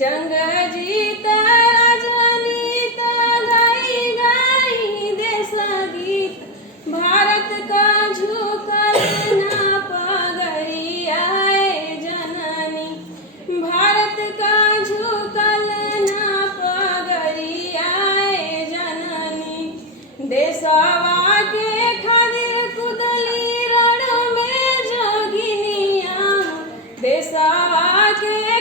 जंग जीत राजनीत गाई गाई देश गीत, भारत का झुकल ना पगड़िया जननी, भारत का झुकल ना पगड़िया जननी। देशवा के खातिर कुदली रण में जोगिनिया, देशवा के